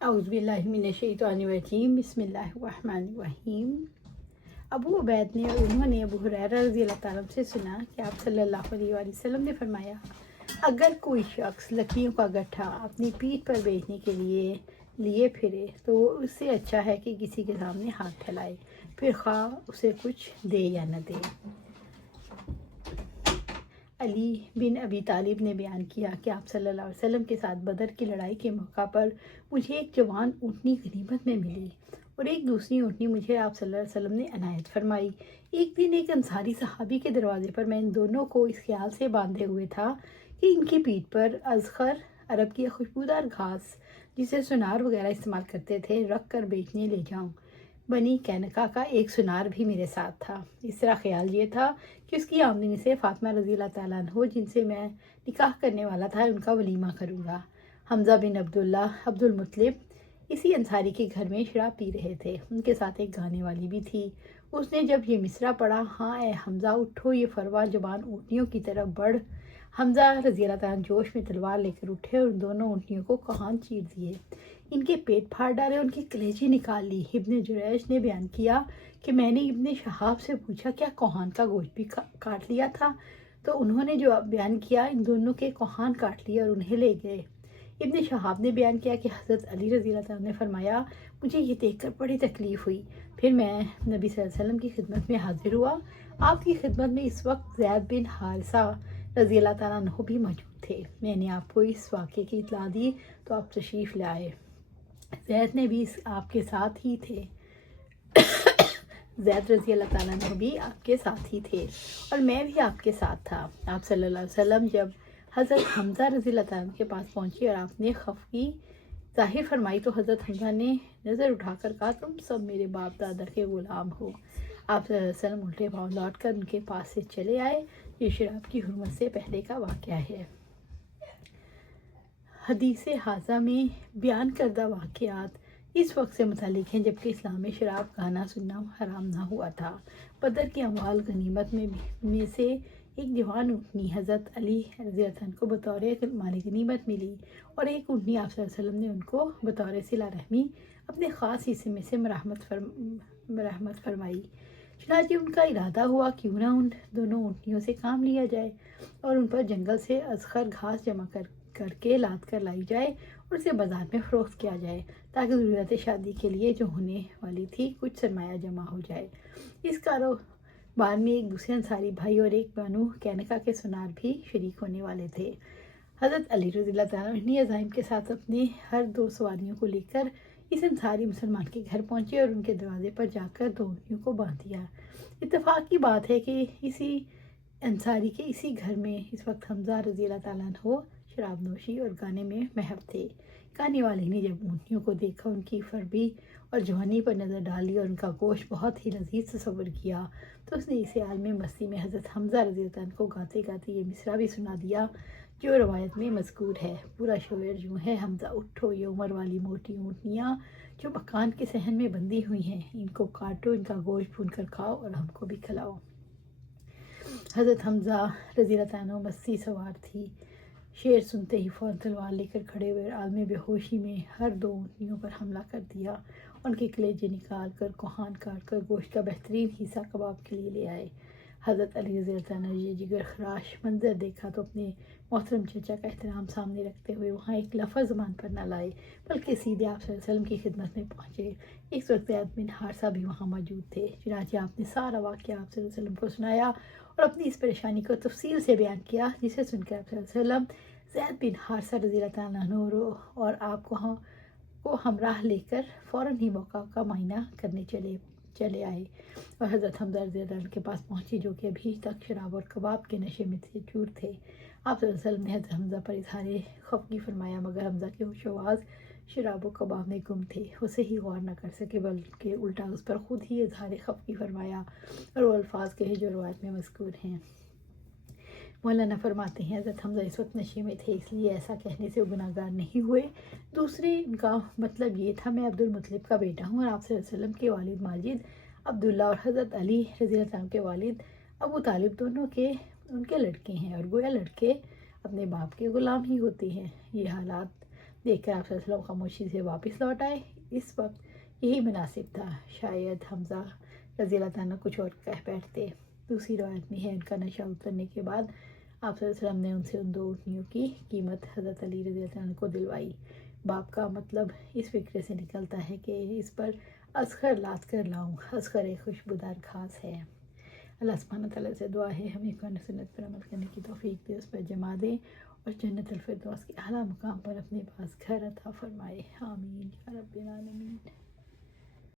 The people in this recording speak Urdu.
اعوذ باللہ من الشیطان الرجیم، بسم اللہ الرحمن الرحیم۔ ابو عبید نے اور انہوں نے ابو ہریرہ رضی اللہ تعالیٰ عنہ سے سنا کہ آپ صلی اللہ علیہ وآلہ وسلم نے فرمایا، اگر کوئی شخص لکڑیوں کا گٹھا اپنی پیٹھ پر بیچنے کے لیے پھرے تو وہ اس سے اچھا ہے کہ کسی کے سامنے ہاتھ پھیلائے، پھر خواہ اسے کچھ دے یا نہ دے۔ علی بن ابی طالب نے بیان کیا کہ آپ صلی اللہ علیہ وسلم کے ساتھ بدر کی لڑائی کے موقع پر مجھے ایک جوان اونٹنی غنیمت میں ملی اور ایک دوسری اونٹنی مجھے آپ صلی اللہ علیہ وسلم نے عنایت فرمائی۔ ایک دن ایک انصاری صحابی کے دروازے پر میں ان دونوں کو اس خیال سے باندھے ہوئے تھا کہ ان کی پیٹھ پر ازخر، عرب کی خوشبودار گھاس جسے سنار وغیرہ استعمال کرتے تھے، رکھ کر بیچنے لے جاؤں۔ بنی کینکا کا ایک سنار بھی میرے ساتھ تھا۔ اس طرح خیال یہ تھا کہ اس کی آمدنی سے فاطمہ رضی اللہ تعالیٰ عنہ جن سے میں نکاح کرنے والا تھا ان کا ولیمہ کروں گا۔ حمزہ بن عبداللہ عبد المطلب اسی انصاری کے گھر میں شراب پی رہے تھے، ان کے ساتھ ایک گانے والی بھی تھی۔ اس نے جب یہ مصرع پڑھا، ہاں اے حمزہ اٹھو یہ فروا جبان اونٹنیوں کی طرف بڑھ، حمزہ رضی اللہ تعالیٰ عنہ جوش میں تلوار لے کر اٹھے اور ان دونوں اونٹنیوں کو کہان چیر دیے، ان کے پیٹ پھاڑ ڈالے، ان کی کلیجی نکال لی۔ ابن جریج نے بیان کیا کہ میں نے ابن شہاب سے پوچھا کیا کوہان کا گوشت بھی کاٹ لیا تھا؟ تو انہوں نے جواب بیان کیا ان دونوں کے کوہان کاٹ لیے اور انہیں لے گئے۔ ابن شہاب نے بیان کیا کہ حضرت علی رضی اللہ عنہ نے فرمایا، مجھے یہ دیکھ کر بڑی تکلیف ہوئی، پھر میں نبی صلی اللہ علیہ وسلم کی خدمت میں حاضر ہوا۔ آپ کی خدمت میں اس وقت زید بن حارثہ رضی اللہ تعالیٰ عنہ بھی موجود تھے۔ میں نے آپ کو اس واقعے کی اطلاع دی تو آپ تشریف لائے۔ زید نے بھی آپ کے ساتھ ہی تھے، زید رضی اللہ تعالیٰ عنہ بھی آپ کے ساتھ ہی تھے اور میں بھی آپ کے ساتھ تھا۔ آپ صلی اللہ علیہ وسلم جب حضرت حمزہ رضی اللہ تعالیٰ عنہ کے پاس پہنچی اور آپ نے خفگی ظاہر فرمائی تو حضرت حمزہ نے نظر اٹھا کر کہا، تم سب میرے باپ دادا کے غلام ہو۔ آپ صلی اللہ علیہ وسلم الٹے پاؤں لوٹ کر ان کے پاس سے چلے آئے۔ یہ شراب کی حرمت سے پہلے کا واقعہ ہے۔ حدیث حاضہ میں بیان کردہ واقعات اس وقت سے متعلق ہیں جبکہ اسلام میں شراب کھانا سننا حرام نہ ہوا تھا۔ بدر کی اموال غنیمت میں سے ایک جوان اونٹنی حضرت علی رضی اللہ عنہ کو بطور مال غنیمت ملی اور ایک اونٹنی آپ صلی اللہ علیہ وسلم نے ان کو بطور صلہ رحمی اپنے خاص حصے میں سے مرحمت فرمائی۔ چنانچہ ان کا ارادہ ہوا کیوں نہ ان دونوں اونٹنیوں سے کام لیا جائے اور ان پر جنگل سے ازخر گھاس جمع کر کے لاد کر لائی جائے اور اسے بازار میں فروخت کیا جائے تاکہ ضرورت شادی کے لیے جو ہونے والی تھی کچھ سرمایہ جمع ہو جائے۔ اس کاروبار میں ایک دوسرے انصاری بھائی اور ایک بنو کینکا کے سنار بھی شریک ہونے والے تھے۔ حضرت علی رضی اللہ تعالیٰ عنہ عزائم کے ساتھ اپنے ہر دو سواریوں کو لے کر اس انصاری مسلمان کے گھر پہنچے اور ان کے دروازے پر جا کر دو اونٹنیوں کو باندھ دیا۔ اتفاق کی بات ہے کہ اسی انصاری کے اسی گھر میں اس وقت حمزہ رضی اللہ تعالیٰ عنہ شراب نوشی اور گانے میں محو تھے۔ گانے والے نے جب اونٹنیوں کو دیکھا، ان کی فربی اور جوانی پر نظر ڈالی اور ان کا گوشت بہت ہی لذیذ تصور کیا تو اس نے اسے عالم مستی میں حضرت حمزہ رضی اللہ عنہ کو گاتے گاتے یہ مصرع بھی سنا دیا جو روایت میں مذکور ہے۔ پورا شعر یوں ہے، حمزہ اٹھو یہ عمر والی موٹی اونٹنیاں جو مکان کے صحن میں بندھی ہوئی ہیں، ان کو کاٹو، ان کا گوشت بھون کر کھاؤ اور ہم کو بھی کھلاؤ۔ حضرت حمزہ رضی اللہ عنہ مستی سوار تھی، شعر سنتے ہی فوراً تلوار لے کر کھڑے ہوئے عالم بے ہوشی میں ہر دو اونٹنیوں پر حملہ کر دیا، ان کے کلیجے نکال کر کوہان کاٹ کر گوشت کا بہترین حصہ کباب کے لیے لے آئے۔ حضرت علی رضی اللہ عنہ یہ جگر خراش منظر دیکھا تو اپنے محترم چچا کا احترام سامنے رکھتے ہوئے وہاں ایک لفظ زبان پر نہ لائے بلکہ سیدھے آپ صلی اللہ علیہ وسلم کی خدمت میں پہنچے۔ اس وقت زید بن حارثہ بھی وہاں موجود تھے، چنانچہ آپ نے سارا واقعہ آپ صلی اللہ علیہ وسلم کو سنایا اور اپنی اس پریشانی کو تفصیل سے بیان کیا، جسے سن کر آپ صلی اللہ علیہ وسلم زید بن حارثہ رضی اللہ تعالیٰ عنہ اور آپ کو ہمراہ لے کر فوراً ہی موقع کا معائنہ کرنے چلے آئے اور حضرت حمزہ رضی اللہ عنہ کے پاس پہنچے جو کہ ابھی تک شراب اور کباب کے نشے میں چور تھے۔ آپ صلی اللہ علیہ وسلم نے حضرت حمزہ پر اظہار خفگی فرمایا مگر حمزہ کے ہوش و حواس شراب و کباب میں گم تھے، اسے ہی غور نہ کر سکے بلکہ الٹا اس پر خود ہی اظہار خفگی فرمایا اور وہ الفاظ کہے جو روایت میں مذکور ہیں۔ مولانا فرماتے ہیں حضرت حمزہ اس وقت نشے میں تھے، اس لیے ایسا کہنے سے وہ گناہ گار نہیں ہوئے۔ دوسرے ان کا مطلب یہ تھا، میں عبد المطلب کا بیٹا ہوں اور آپ صلی اللہ علیہ وسلم کے والد ماجد عبداللہ اور حضرت علی رضی اللہ عنہ کے والد ابو طالب دونوں ان کے لڑکے ہیں اور گویا لڑکے اپنے باپ کے غلام ہی ہوتے ہیں۔ یہ حالات دیکھ کر آپ صلی اللہ علیہ وسلم خاموشی سے واپس لوٹ آئے۔ اس وقت یہی مناسب تھا، شاید حمزہ رضی اللہ عنہ کچھ اور کہہ بیٹھتے۔ دوسری روایت میں ہے ان کا نشہ اترنے کے بعد آپ صلی اللہ علیہ وسلم نے ان سے ان 2 اونٹنیوں کی قیمت حضرت علی رضی اللہ عنہ کو دلوائی۔ باپ کا مطلب اس فکر سے نکلتا ہے کہ اس پر اذخر لاد کر لاؤں۔ اذخر ایک خوشبودار گھاس ہے۔ اللہ سبحانہ تعالیٰ سے دعا ہے ہمیں قرآن و سنت پر عمل کرنے کی توفیق دے، اس پر جمع دے اور جنت الفردوس کے اعلیٰ مقام پر اپنے پاس گھر عطا فرمائے۔ آمین یا رب العالمین۔